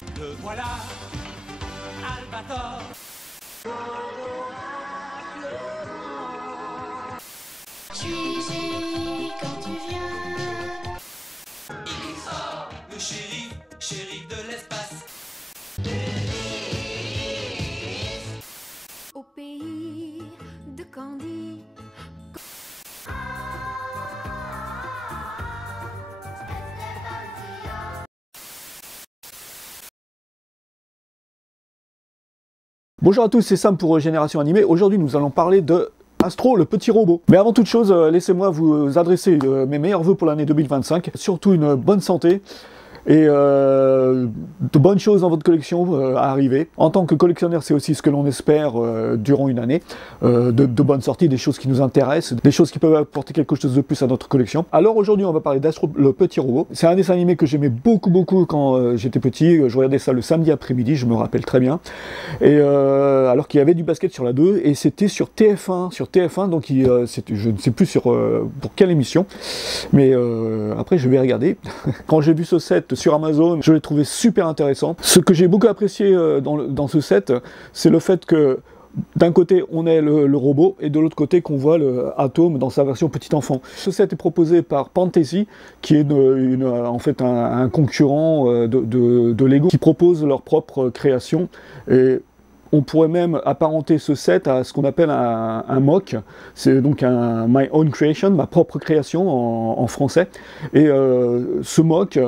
Le voilà, Albator. Gigi, quand tu viens. Il sort, le shérif de l'espace. Au pays de Candy. Bonjour à tous, c'est Sam pour Génération Animée. Aujourd'hui, nous allons parler de Astro, le petit robot. Mais avant toute chose, laissez-moi vous adresser mes meilleurs vœux pour l'année 2025. Surtout une bonne santé et de bonnes choses dans votre collection à arriver. En tant que collectionneur, c'est aussi ce que l'on espère durant une année. De bonnes sorties, des choses qui nous intéressent, des choses qui peuvent apporter quelque chose de plus à notre collection. Alors aujourd'hui, on va parler d'Astro, le petit robot. C'est un dessin animé que j'aimais beaucoup quand j'étais petit. Je regardais ça le samedi après-midi, je me rappelle très bien. Et alors qu'il y avait du basket sur la 2, et c'était sur TF1, donc je ne sais plus pour quelle émission. Mais après, je vais regarder. Quand j'ai vu ce set sur Amazon, je l'ai trouvé super intéressant. Ce que j'ai beaucoup apprécié dans ce set, c'est le fait que d'un côté on ait le robot et de l'autre côté qu'on voit le Atom dans sa version petit enfant. Ce set est proposé par Fantasy, qui est en fait un concurrent de Lego, qui propose leur propre création. Et on pourrait même apparenter ce set à ce qu'on appelle un MOC, c'est donc un My Own Creation, ma propre création en français. Et ce MOC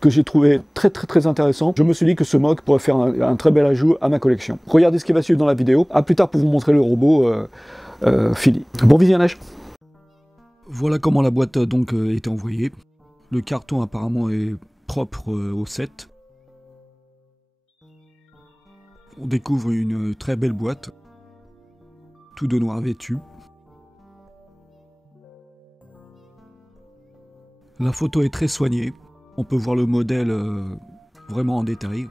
que j'ai trouvé très intéressant, je me suis dit que ce MOC pourrait faire un très bel ajout à ma collection. Regardez ce qui va suivre dans la vidéo, à plus tard pour vous montrer le robot fini. Bon visionnage. Voilà comment la boîte a donc été envoyée. Le carton apparemment est propre au set. On découvre une très belle boîte, tout de noir vêtu. La photo est très soignée, on peut voir le modèle vraiment en détail.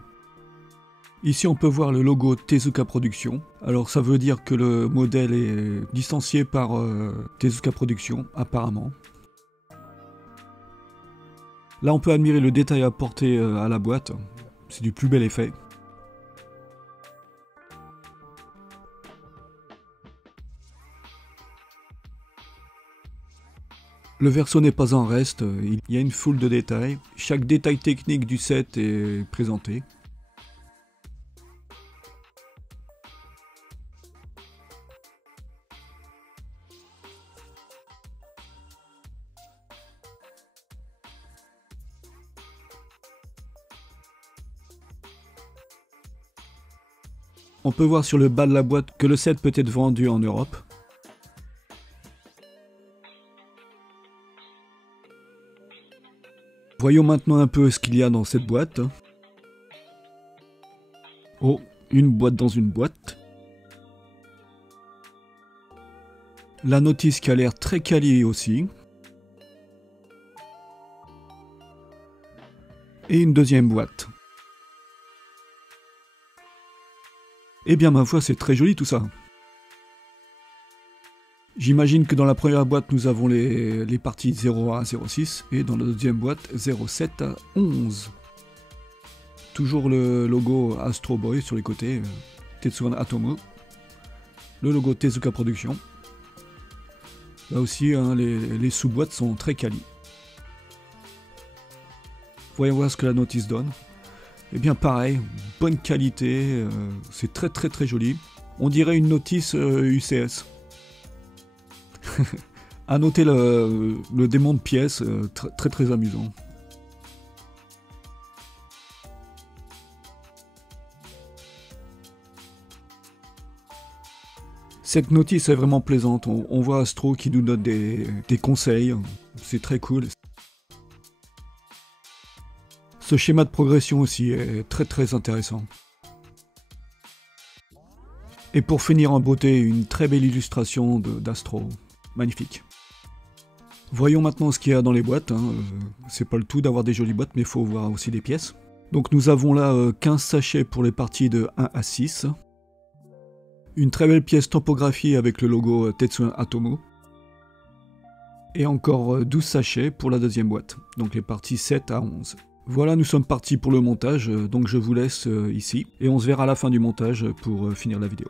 Ici on peut voir le logo Tezuka Productions, alors ça veut dire que le modèle est licencié par Tezuka Productions, apparemment. Là on peut admirer le détail apporté à la boîte, c'est du plus bel effet. Le verso n'est pas en reste, il y a une foule de détails. Chaque détail technique du set est présenté. On peut voir sur le bas de la boîte que le set peut être vendu en Europe. Voyons maintenant un peu ce qu'il y a dans cette boîte. Oh, une boîte dans une boîte. La notice qui a l'air très quali aussi. Et une deuxième boîte. Eh bien ma foi, c'est très joli tout ça. J'imagine que dans la première boîte, nous avons les parties 0 à 06 et dans la deuxième boîte 07 à 11. Toujours le logo Astro Boy sur les côtés, Tetsuan Atomo. Le logo Tezuka Productions. Là aussi, hein, les sous-boîtes sont très quali. Voyons voir ce que la notice donne. Eh bien pareil, bonne qualité, c'est très joli. On dirait une notice UCS. À noter le démon de pièces, très amusant. Cette notice est vraiment plaisante, on voit Astro qui nous donne des conseils, c'est très cool. Ce schéma de progression aussi est très intéressant. Et pour finir en beauté, une très belle illustration d'Astro. Magnifique. Voyons maintenant ce qu'il y a dans les boîtes. Hein. C'est pas le tout d'avoir des jolies boîtes, mais il faut voir aussi les pièces. Donc nous avons là 15 sachets pour les parties de 1 à 6. Une très belle pièce topographiée avec le logo Tetsuan Atomo. Et encore 12 sachets pour la deuxième boîte, donc les parties 7 à 11. Voilà, nous sommes partis pour le montage, donc je vous laisse ici, et on se verra à la fin du montage pour finir la vidéo.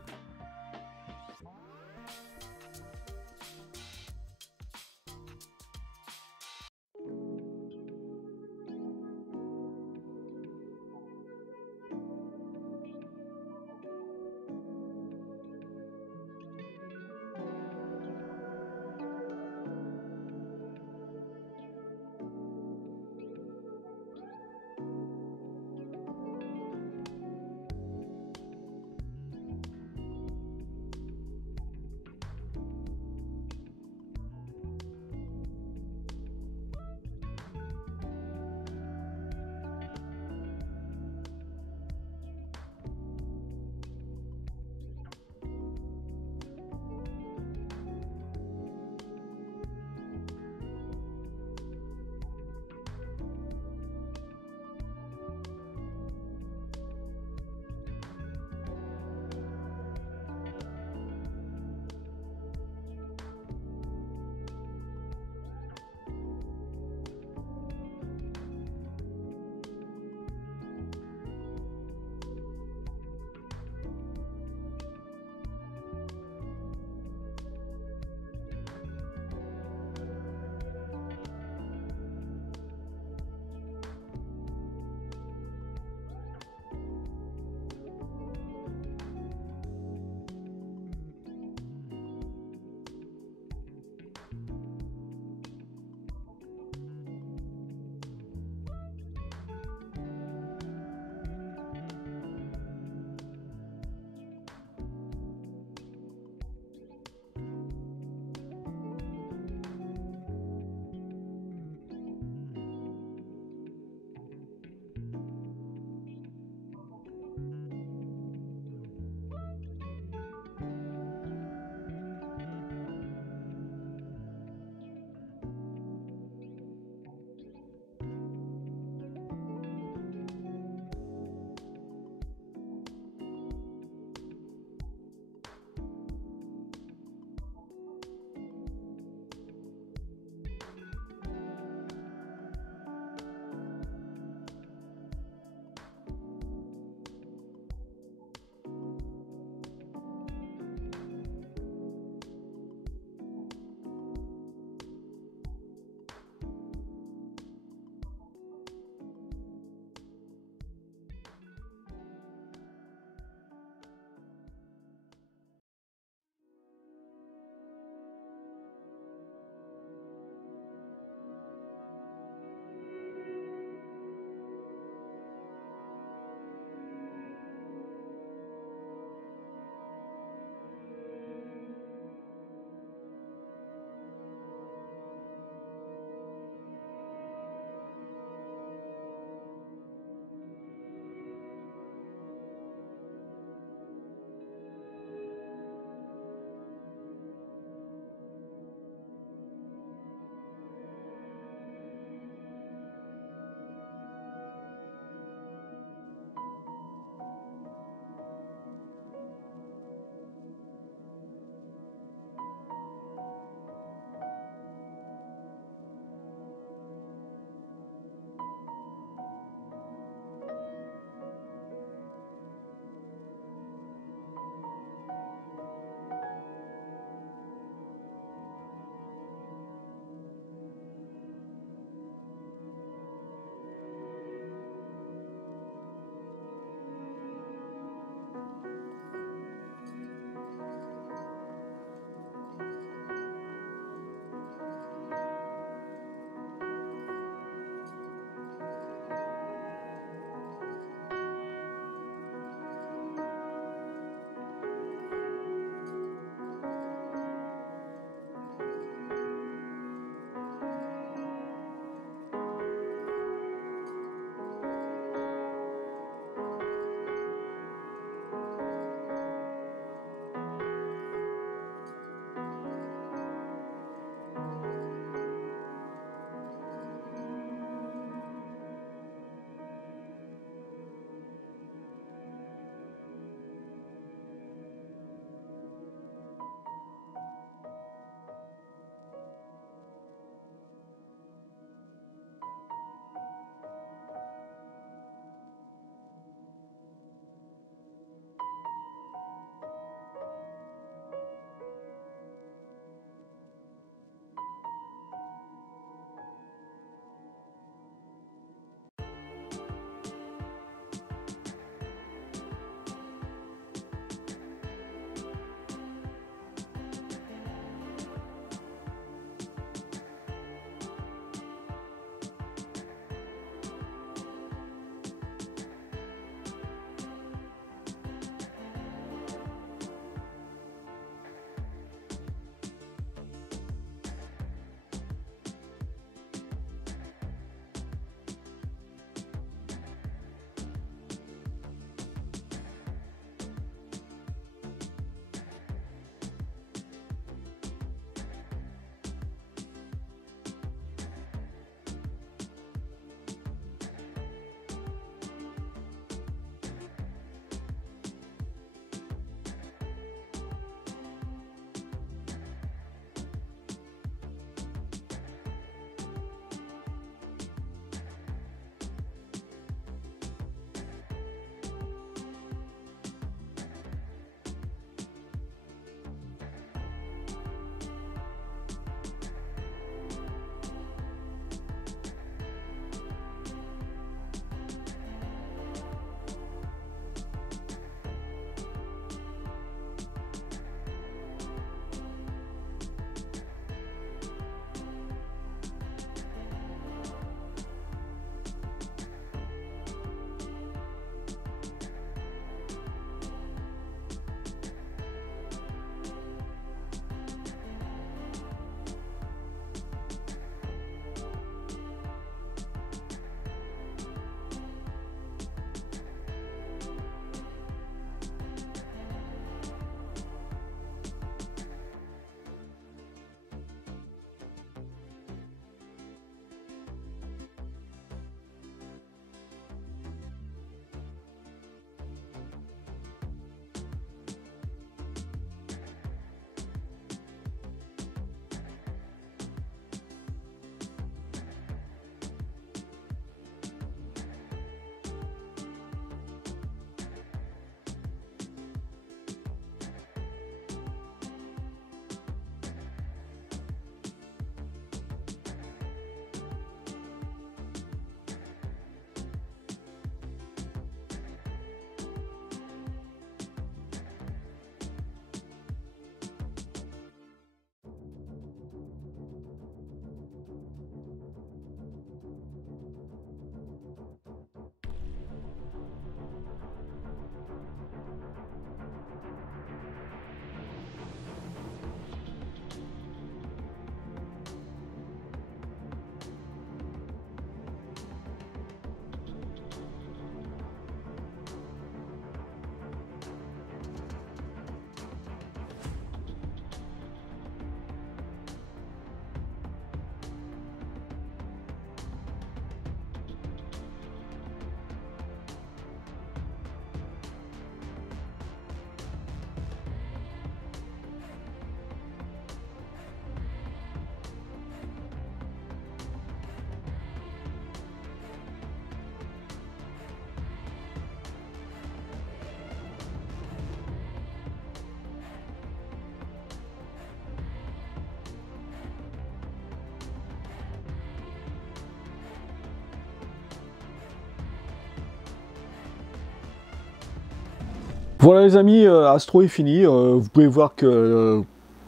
Voilà les amis, Astro est fini. Vous pouvez voir que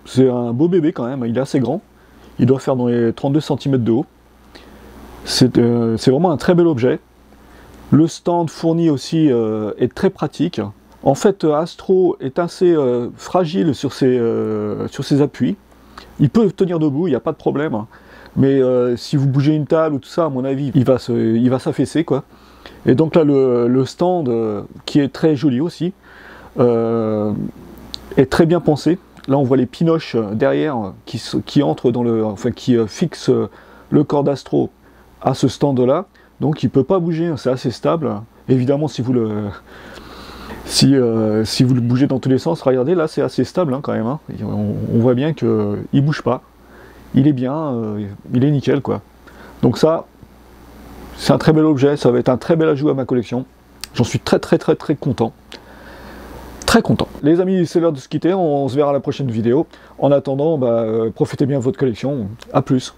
c'est un beau bébé quand même, il est assez grand. Il doit faire dans les 32 cm de haut. C'est vraiment un très bel objet. Le stand fourni aussi est très pratique. En fait, Astro est assez fragile sur ses appuis. Il peut tenir debout, il n'y a pas de problème. Mais si vous bougez une table ou tout ça, à mon avis, il va s'affaisser, quoi. Et donc là, le stand, qui est très joli aussi, est très bien pensé. Là, on voit les pinoches derrière qui entrent dans qui fixent le corps d'Astro à ce stand-là. Donc, il ne peut pas bouger, c'est assez stable. Évidemment, si vous le bougez dans tous les sens, regardez, là, c'est assez stable quand même. On voit bien qu'il ne bouge pas. Il est bien, il est nickel, quoi. Donc ça, c'est un très bel objet, ça va être un très bel ajout à ma collection. J'en suis très content. Très content. Les amis, c'est l'heure de se quitter, on se verra à la prochaine vidéo. En attendant, profitez bien de votre collection. A plus.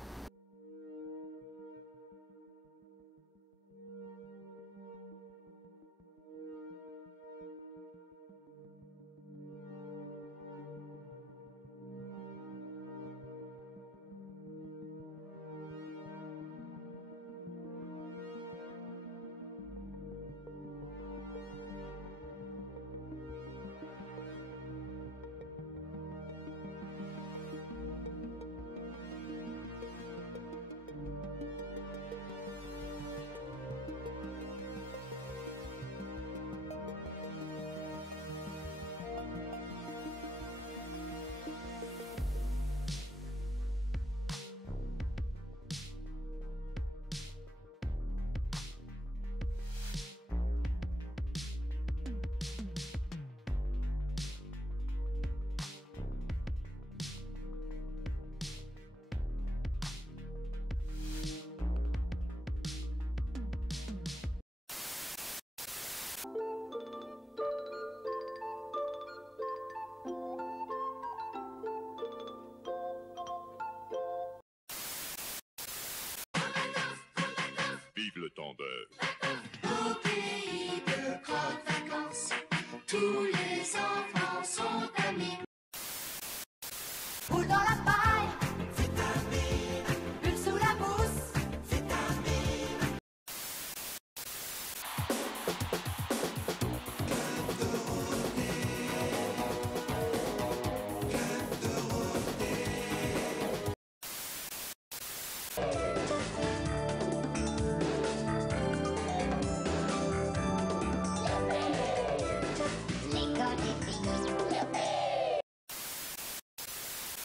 Vive le tendeur.